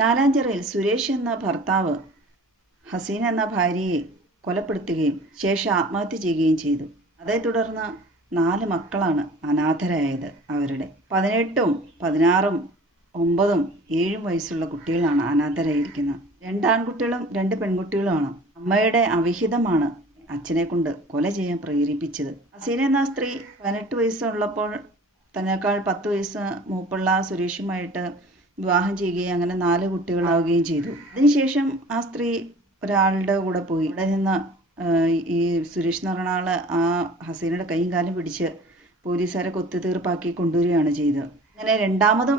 നാലാഞ്ചിറയിൽ സുരേഷ് എന്ന ഭർത്താവ് ഹസീന എന്ന ഭാര്യയെ കൊലപ്പെടുത്തുകയും ശേഷം ആത്മഹത്യ ചെയ്യുകയും ചെയ്തു. അതേ തുടർന്ന് 4 മക്കളാണ് അനാഥരായത്. അവരുടെ 18ഉം 16ഉം 9ഉം 7ഉം വയസ്സുള്ള കുട്ടികളാണ് അനാഥരായിരിക്കുന്നത്. 2 ആൺകുട്ടികളും 2 പെൺകുട്ടികളുമാണ്. അമ്മയുടെ അവിഹിതമാണ് അച്ഛനെ കൊണ്ട് കൊല ചെയ്യാൻ പ്രേരിപ്പിച്ചത്. ഹസീന എന്ന സ്ത്രീ 18 വയസ്സുള്ളപ്പോൾ തന്നെക്കാൾ 10 വയസ്സ് മൂപ്പുള്ള സുരേഷുമായിട്ട് വിവാഹം ചെയ്യുകയും അങ്ങനെ 4 കുട്ടികളാവുകയും ചെയ്തു. അതിനുശേഷം ആ സ്ത്രീ ഒരാളുടെ കൂടെ പോയി. ഇവിടെ നിന്ന് ഈ സുരേഷ് എന്ന് പറയുന്ന ആൾ ആ ഹസീനയുടെ കൈയും കാലും പിടിച്ച് പോലീസുകാരെ ഒത്തുതീർപ്പാക്കി കൊണ്ടുവരികയാണ് ചെയ്തത്. അങ്ങനെ രണ്ടാമതും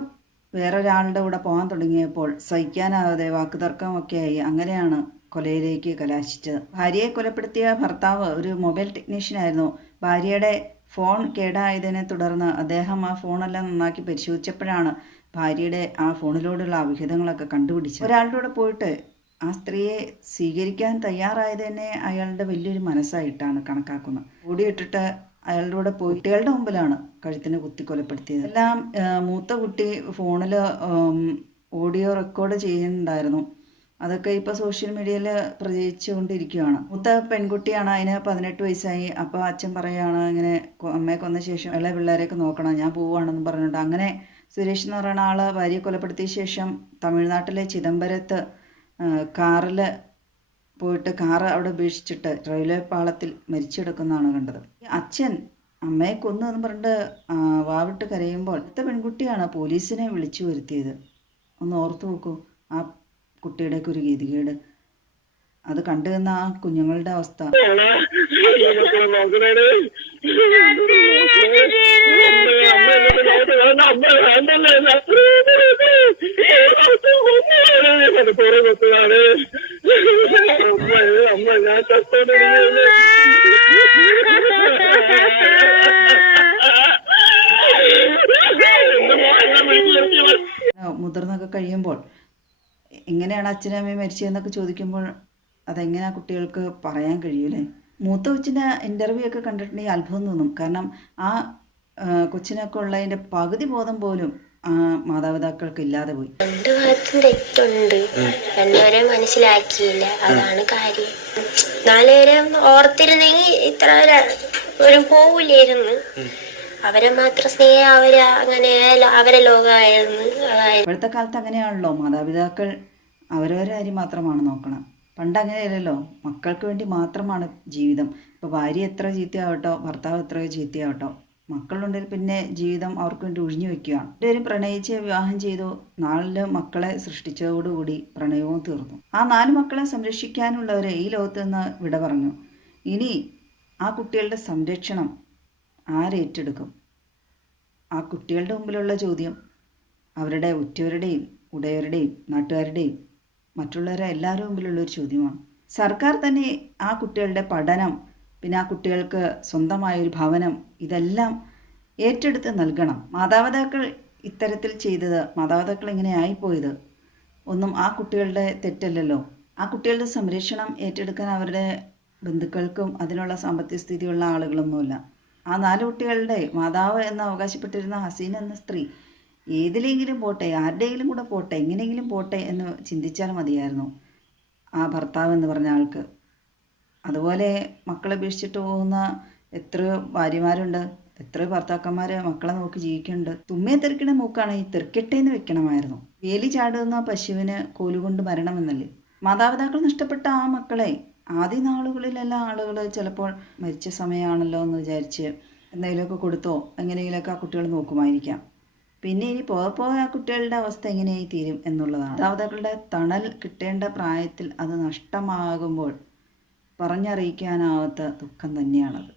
വേറൊരാളുടെ കൂടെ പോകാൻ തുടങ്ങിയപ്പോൾ സഹിക്കാനാവാതെ വാക്കുതർക്കമൊക്കെ ആയി. അങ്ങനെയാണ് കൊലയിലേക്ക് കലാശിച്ചത്. ഭാര്യയെ കൊലപ്പെടുത്തിയ ഭർത്താവ് ഒരു മൊബൈൽ ടെക്നീഷ്യനായിരുന്നു. ഭാര്യയുടെ ഫോൺ കേടായതിനെ തുടർന്ന് അദ്ദേഹം ആ ഫോണെല്ലാം നന്നാക്കി പരിശോധിച്ചപ്പോഴാണ് ഭാര്യയുടെ ആ ഫോണിലൂടെയുള്ള അവിഹിതങ്ങളൊക്കെ കണ്ടുപിടിച്ചത്. ഒരാളുടെ കൂടെ പോയിട്ട് ആ സ്ത്രീയെ സ്വീകരിക്കാൻ തയ്യാറായത് തന്നെ അയാളുടെ വലിയൊരു മനസ്സായിട്ടാണ് കണക്കാക്കുന്നത്. ഓടിയിട്ടിട്ട് അയാളുടെ കൂടെ പോയി കുട്ടികളുടെ മുമ്പിലാണ് കഴുത്തിന് കുത്തി കൊലപ്പെടുത്തിയത്. എല്ലാം മൂത്ത കുട്ടി ഫോണിൽ ഓഡിയോ റെക്കോർഡ് ചെയ്യുന്നുണ്ടായിരുന്നു. അതൊക്കെ ഇപ്പോൾ സോഷ്യൽ മീഡിയയിൽ പ്രചരിച്ചുകൊണ്ടിരിക്കുകയാണ്. മൂത്ത പെൺകുട്ടിയാണ്, അതിന് 18 വയസ്സായി. അപ്പോൾ അച്ഛൻ പറയുകയാണ്, ഇങ്ങനെ അമ്മയെ കൊന്ന ശേഷം എല്ലാ പിള്ളേരെയൊക്കെ നോക്കണം, ഞാൻ പോവുകയാണെന്ന് പറഞ്ഞിട്ട്. അങ്ങനെ സുരേഷ് എന്ന് പറയുന്ന ആൾ ഭാര്യയെ കൊലപ്പെടുത്തിയ ശേഷം തമിഴ്നാട്ടിലെ ചിദംബരത്ത് കാറിൽ പോയിട്ട് കാറ് അവിടെ ഉപേക്ഷിച്ചിട്ട് റെയിൽവേ പാളത്തിൽ മരിച്ചു കിടക്കുന്നതാണ് കണ്ടത്. അച്ഛൻ അമ്മയെ കൊന്നു എന്ന് പറഞ്ഞിട്ട് വാവിട്ട് കരയുമ്പോൾ അടുത്ത പെൺകുട്ടിയാണ് പോലീസിനെ വിളിച്ചു വരുത്തിയത്. ഒന്ന് ഓർത്തു നോക്കൂ ആ കുട്ടിയുടെയൊക്കെ ഒരു ഗതികേട്. അത് കണ്ടു നിന്ന ആ കുഞ്ഞുങ്ങളുടെ അവസ്ഥ. മുതിർന്നൊക്കെ കഴിയുമ്പോൾ എങ്ങനെയാണ് അച്ഛനും അമ്മയും മരിച്ചതെന്നൊക്കെ ചോദിക്കുമ്പോൾ അതെങ്ങനെ ആ കുട്ടികൾക്ക് പറയാൻ കഴിയൂലേ? മൂത്ത കൊച്ചിൻ്റെ ഇൻ്റർവ്യൂ ഒക്കെ കണ്ടിട്ടുണ്ടെങ്കിൽ അത്ഭുതം തോന്നും. കാരണം ആ കൊച്ചിനൊക്കെ ഉള്ളതിൻ്റെ പകുതി ബോധം പോലും ആ മാതാപിതാക്കൾക്ക് ഇല്ലാതെ പോയി. 2 ഭാഗത്തും തെറ്റുണ്ട്, രണ്ടുപേരെയും മനസ്സിലാക്കിയില്ല, അതാണ് കാര്യം. 4 പേരും ഓർത്തിരുന്നെങ്കിൽ ഇത്ര ഒരു പോവില്ലായിരുന്നു. അവരെ മാത്രം സ്നേഹം, അവരെ അങ്ങനെ അവരെ ലോകമായിരുന്നു. ഇപ്പോഴത്തെ കാലത്ത് അങ്ങനെയാണല്ലോ, മാതാപിതാക്കൾ അവരവരുടെ കാര്യം മാത്രമാണ് നോക്കണം. പണ്ട് അങ്ങനെയല്ലല്ലോ, മക്കൾക്ക് വേണ്ടി മാത്രമാണ് ജീവിതം. ഇപ്പോൾ ഭാര്യ എത്ര ചീത്തയാവട്ടോ, ഭർത്താവ് എത്രയോ ചീത്തയാവട്ടോ, മക്കളുണ്ടെങ്കിൽ പിന്നെ ജീവിതം അവർക്ക് വേണ്ടി ഒഴിഞ്ഞു വെക്കുകയാണ്. രണ്ടുപേരും പ്രണയിച്ച് വിവാഹം ചെയ്തു. 4 മക്കളെ സൃഷ്ടിച്ചതോടുകൂടി പ്രണയവും തീർന്നു. ആ 4 മക്കളെ സംരക്ഷിക്കാനുള്ളവരെ ഈ ലോകത്ത് നിന്ന് വിട പറഞ്ഞു. ഇനി ആ കുട്ടികളുടെ സംരക്ഷണം ആരേറ്റെടുക്കും? ആ കുട്ടികളുടെ മുമ്പിലുള്ള ചോദ്യം അവരുടെ ഉറ്റവരുടെയും ഉടയവരുടെയും നാട്ടുകാരുടെയും മറ്റുള്ളവരെ എല്ലാവരും മുമ്പിലുള്ളൊരു ചോദ്യമാണ്. സർക്കാർ തന്നെ ആ കുട്ടികളുടെ പഠനം, പിന്നെ ആ കുട്ടികൾക്ക് സ്വന്തമായൊരു ഭവനം, ഇതെല്ലാം ഏറ്റെടുത്ത് നൽകണം. മാതാപിതാക്കൾ ഇത്തരത്തിൽ ചെയ്തത്, മാതാപിതാക്കൾ ഇങ്ങനെ ആയിപ്പോയത് ഒന്നും ആ കുട്ടികളുടെ തെറ്റല്ലല്ലോ. ആ കുട്ടികളുടെ സംരക്ഷണം ഏറ്റെടുക്കാൻ അവരുടെ ബന്ധുക്കൾക്കും അതിനുള്ള സാമ്പത്തിക സ്ഥിതിയുള്ള ആളുകളൊന്നുമില്ല. ആ 4 കുട്ടികളുടെ മാതാവ് എന്ന് അവകാശപ്പെട്ടിരുന്ന ഹസീന എന്ന സ്ത്രീ ഏതിലെങ്കിലും പോട്ടെ, ആരുടെയെങ്കിലും കൂടെ പോട്ടെ, എങ്ങനെയെങ്കിലും പോട്ടെ എന്ന് ചിന്തിച്ചാൽ മതിയായിരുന്നു ആ ഭർത്താവ് എന്ന് പറഞ്ഞ ആൾക്ക്. അതുപോലെ മക്കളെ ഉപേക്ഷിച്ചിട്ട് പോകുന്ന എത്രയോ ഭാര്യമാരുണ്ട്, എത്രയോ ഭർത്താക്കന്മാർ മക്കളെ നോക്കി ജീവിക്കുന്നുണ്ട്. തുമ്മിയെ തെറിക്കണ മൂക്കാണ് ഈ തെറിക്കട്ടെ എന്ന് വെക്കണമായിരുന്നു. വേലി ചാടുന്ന പശുവിന് കോലുകൊണ്ട് മരണമെന്നല്ലേ. മാതാപിതാക്കൾ നഷ്ടപ്പെട്ട ആ മക്കളെ ആദ്യ നാളുകളിലെല്ലാം ആളുകൾ ചിലപ്പോൾ മരിച്ച സമയമാണല്ലോ എന്ന് വിചാരിച്ച് എന്തെങ്കിലുമൊക്കെ കൊടുത്തോ എങ്ങനെയെങ്കിലുമൊക്കെ ആ കുട്ടികൾ നോക്കുമായിരിക്കാം. പിന്നെ ഇനി പോകെ ആ കുട്ടികളുടെ അവസ്ഥ എങ്ങനെയായി തീരും എന്നുള്ളതാണ്. മാതാപിതാക്കളുടെ തണൽ കിട്ടേണ്ട പ്രായത്തിൽ അത് നഷ്ടമാകുമ്പോൾ പറഞ്ഞറിയിക്കാനാവാത്ത ദുഃഖം തന്നെയാണത്.